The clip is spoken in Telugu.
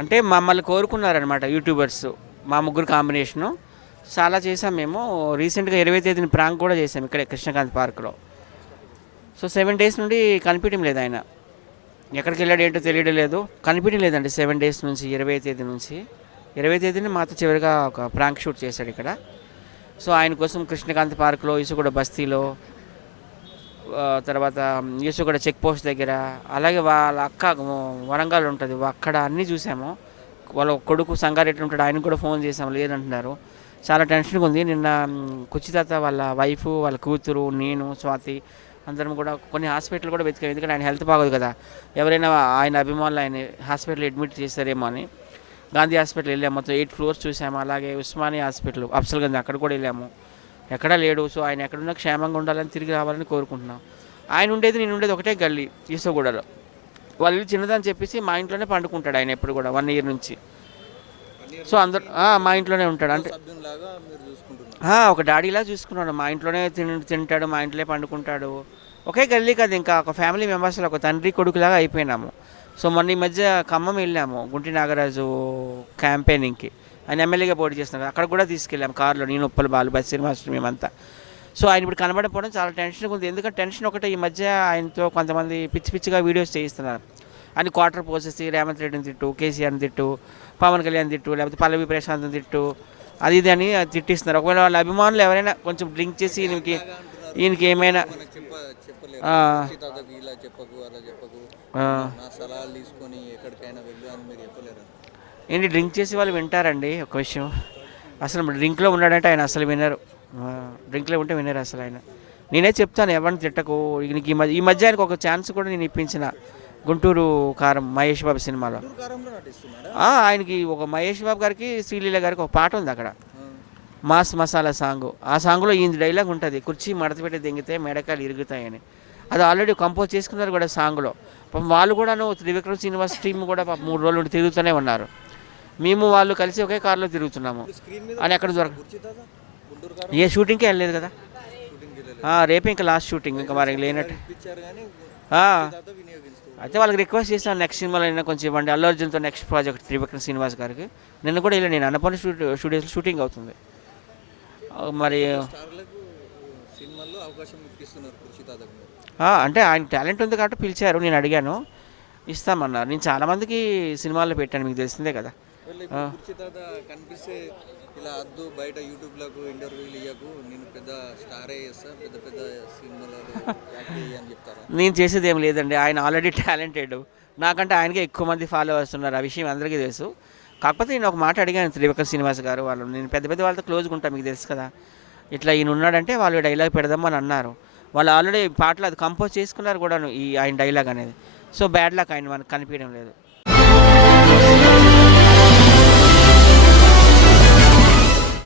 అంటే మమ్మల్ని కోరుకున్నారనమాట యూట్యూబర్స్, మా ముగ్గురు కాంబినేషను. చాలా చేసాం మేము. రీసెంట్గా 20వ తేదీన ప్రాంక్ కూడా చేసాం ఇక్కడే కృష్ణకాంత్ పార్క్లో. సో 7 డేస్ నుండి కనిపించడం లేదు ఆయన. ఎక్కడికి వెళ్ళాడు ఏంటో తెలియడం లేదు, కనిపించడం లేదండి 7 డేస్ నుంచి. 20వ తేదీ నుంచి 20వ తేదీని మాతో చివరిగా ఒక ప్రాంక్ షూట్ చేశాడు ఇక్కడ. సో ఆయన కోసం కృష్ణకాంత్ పార్క్లో, ఇసుగూడ బస్తీలో, తర్వాత ఇసుగూడ చెక్ పోస్ట్ దగ్గర, అలాగే వాళ్ళ అక్క వరంగల్ ఉంటుంది అక్కడ అన్నీ చూసాము. వాళ్ళ కొడుకు సంగారెడ్డి ఉంటాడు, ఆయనకు కూడా ఫోన్ చేసాము, లేదంటున్నారు. చాలా టెన్షన్గా ఉంది. నిన్న కుచితాత వాళ్ళ వైఫ్, వాళ్ళ కూతురు, నేను, స్వాతి అందరం కూడా కొన్ని హాస్పిటల్ కూడా వెతికాం. ఎందుకంటే ఆయన హెల్త్ బాగోదు కదా, ఎవరైనా ఆయన అభిమానులు ఆయన హాస్పిటల్ అడ్మిట్ చేస్తారేమో అని. గాంధీ హాస్పిటల్ వెళ్ళాము, మొత్తం 8 ఫ్లోర్స్ చూసాము. అలాగే ఉస్మానియా హాస్పిటల్ అఫ్సల్గంజ్ అక్కడ కూడా వెళ్ళాము, ఎక్కడా లేడు. సో ఆయన ఎక్కడున్నా క్షేమంగా ఉండాలని, తిరిగి రావాలని కోరుకుంటున్నాం. ఆయన ఉండేది, నేను ఉండేది ఒకటే గల్లీ ఈసోగూడలో. వాళ్ళు ఇల్లు చిన్నదని చెప్పేసి మా ఇంట్లోనే పండుకుంటాడు ఆయన ఎప్పుడు కూడా 1 ఇయర్ నుంచి. సో అందరు మా ఇంట్లోనే ఉంటాడు. అంటే ఒక డాడీలా చూసుకున్నాడు. మా ఇంట్లోనే తింటాడు, మా ఇంట్లోనే పండుకుంటాడు. ఒకే గల్లీ కదా, ఇంకా ఒక ఫ్యామిలీ మెంబర్స్లో ఒక తండ్రి కొడుకులాగా అయిపోయినాము. సో మొన్న ఈ మధ్య ఖమ్మం వెళ్ళాము గుంటి నాగరాజు క్యాంపెయినింగ్కి. ఆయన ఎమ్మెల్యేగా పోటీ చేస్తున్నారు, అక్కడ కూడా తీసుకెళ్ళాము కార్లో, నేను, ఉప్పల బాలు, బస్సీర్ మాస్టర్, మేమంతా. సో ఆయన ఇప్పుడు కనబడకపోవడం చాలా టెన్షన్గా ఉంది. ఎందుకంటే టెన్షన్ ఒకటే, ఈ మధ్య ఆయనతో కొంతమంది పిచ్చి పిచ్చిగా వీడియోస్ చేయిస్తున్నారు. ఆయన క్వార్టర్ పోసేసి రేవంత్ రెడ్డిని తిట్టు, కేసీఆర్ని తిట్టు, పవన్ కళ్యాణ్ తిట్టు, లేకపోతే పల్లవి ప్రశాంత్ని తిట్టు, అది ఇది అని తిట్టిస్తున్నారు. ఒకవేళ వాళ్ళ అభిమానులు ఎవరైనా కొంచెం డ్రింక్ చేసి ఈయనకి ఏమైనా ఏంటి డ్రింక్ చేసి వాళ్ళు వింటారండి. ఒక విషయం, అసలు డ్రింక్లో ఉన్నాడంటే ఆయన అసలు వినరు. డ్రింక్లో ఉంటే వినరు అసలు ఆయన. నేనే చెప్తాను ఎవరిని తిట్టకు. ఈ మధ్య ఆయనకు ఒక ఛాన్స్ కూడా నేను ఇప్పించిన, గుంటూరు కారం మహేష్ బాబు సినిమాలో. ఆయనకి ఒక మహేష్ బాబు గారికి, శ్రీలీల గారికి ఒక పాట ఉంది అక్కడ, మాస్ మసాలా సాంగ్. ఆ సాంగ్లో ఈయన డైలాగ్ ఉంటుంది, కుర్చీ మడతపెట్టి దింగితే మెడకాయలు ఇరుగుతాయని. అది ఆల్రెడీ కంపోజ్ చేసుకున్నారు కూడా సాంగ్లో. పాపం వాళ్ళు కూడాను, త్రివిక్రమ్ శ్రీనివాస్ టీం కూడా 3 రోజులు నుండి తిరుగుతూనే ఉన్నారు. మేము వాళ్ళు కలిసి ఒకే కారులో తిరుగుతున్నాము. అని అక్కడ ఏ షూటింగ్కి వెళ్ళలేదు కదా. రేపే ఇంకా లాస్ట్ షూటింగ్, ఇంకా వారికి లేనట్టు. అయితే వాళ్ళకి రిక్వెస్ట్ చేశాను, నెక్స్ట్ సినిమాలో అయినా కొంచెం ఇవ్వండి. అల్లు అర్జున్తో నెక్స్ట్ ప్రాజెక్ట్ త్రివిక్రమ్ శ్రీనివాస్ గారికి. నిన్న కూడా వెళ్ళాను నేను, అన్నపూర్ణ స్టూడియోస్లో షూటింగ్ అవుతుంది. మరి అంటే ఆయన టాలెంట్ ఉంది కాబట్టి పిలిచారు, నేను అడిగాను, ఇస్తామన్నారు. నేను చాలామందికి సినిమాల్లో పెట్టాను, మీకు తెలిసిందే కదా. ఇలా అద్దు బయట యూట్యూబ్లకు ఇంటర్వ్యూలు ఇవ్వకు, నేను పెద్ద స్టారే చేస్తా, పెద్ద పెద్ద సినిమాలో అని చెప్తారా? నేను చేసేది ఏం లేదండి, ఆయన ఆల్రెడీ టాలెంటెడ్. నాకంటే ఆయనకే ఎక్కువ మంది ఫాలోవర్స్ ఉన్నారు, ఆ విషయం అందరికీ తెలుసు. కాకపోతే నేను ఒక మాట అడిగాను త్రివిక్రమ్ శ్రీనివాస్ గారు వాళ్ళు, నేను పెద్ద పెద్ద వాళ్ళతో క్లోజ్గా ఉంటాను, మీకు తెలుసు కదా. ఇట్లా ఈయన ఉన్నాడంటే వాళ్ళు డైలాగ్ పెడదామని అన్నారు. వాళ్ళు ఆల్రెడీ పాటలు అది కంపోజ్ చేసుకున్నారు కూడా, ఆయన డైలాగ్ అనేది. సో బ్యాడ్ లక్, ఆయన మనకు కనిపించడం లేదు.